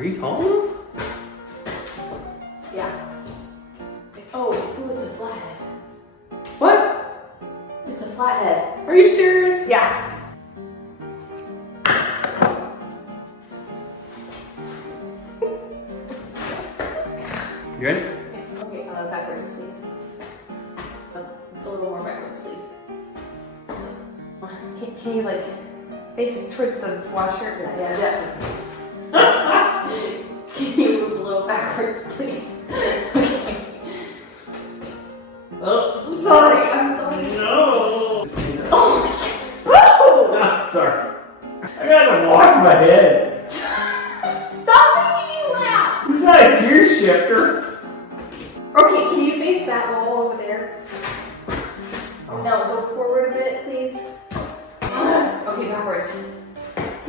Are you tall enough? Yeah. Oh, ooh, it's a flathead. What? It's a flathead. Are you serious? Yeah. You ready? Okay, backwards, please. A little more backwards, please. Can you like face towards the washer? Yeah. Can you move a little backwards, please? Okay. Oh, I'm sorry. no. Oh! Ah, sorry. I gotta wash my head. Stop making me laugh! It's not a gear shifter. Okay, can you face that wall over there? No, go forward a bit, please. Okay, backwards.